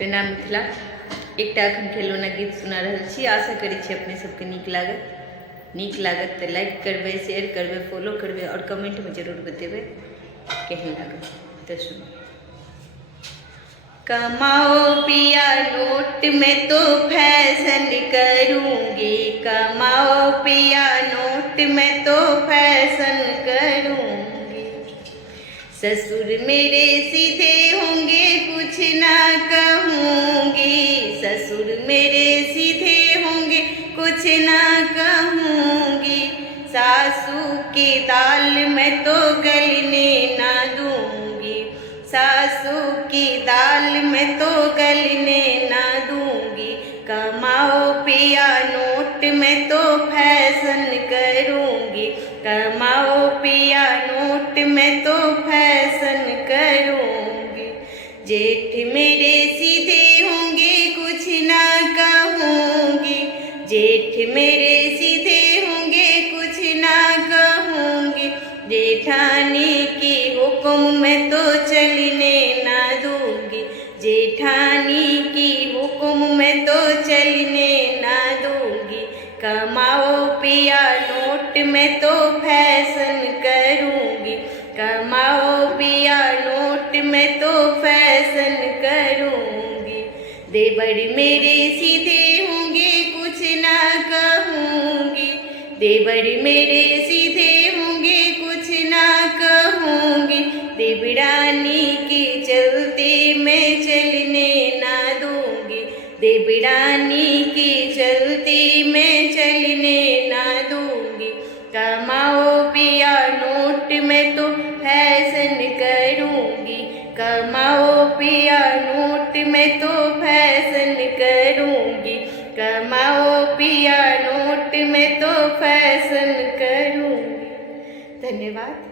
प्रणाम मिथिला। एकटा एखन खेलौना गीत सुना रहल छी। आशा करै छी अपने सबके नीक लागत तो लाइक करबे, शेयर करबे, फॉलो करबे और कमेंट में जरूर बतेबे केहन लागत। तो सुनो। कमाओ पिया नोट में तो फैशन करूंगी, कमाओ पिया नोट में तो फैशन करूंगी। ससुर मेरे सीधे होंगे कुछ ना कहूँगी, ससुर मेरे सीधे होंगे कुछ ना कहूँगी। सासू की दाल मैं तो गलने ना दूंगी, सासू की दाल मैं तो गलने ना दूंगी। कमाओ पिया नोट में तो फैशन करूंगी, कमाओ पिया नोट में तो फैशन करूंगी। जेठ मेरे सीधे होंगे कुछ ना कहूँगी, जेठ मेरे सीधे होंगे कुछ ना कहूँगी। जेठानी की हुक्म में तो चलने ना दूंगी, जेठानी की हुक्म में तो चलने ना दूंगी। कमाओ पिया नोट में तो फैशन करूंगी, कमाओ पिया नोट में तो फैशन करूंगी। देवर मेरे सीधे होंगे कुछ ना कहूँगी, देवर मेरे सीधे होंगे कुछ ना कहूँगी। देवरानी की चलते मैं चलने ना दूंगी, देवरानी की चलते मैं चलने ना दूंगी। कमाओ पिया नोट में तो फैशन करूंगी, कमाओ पिया नोट में तो फैशन करूंगी, कमाओ पिया नोट में तो फैशन करूंगी। धन्यवाद।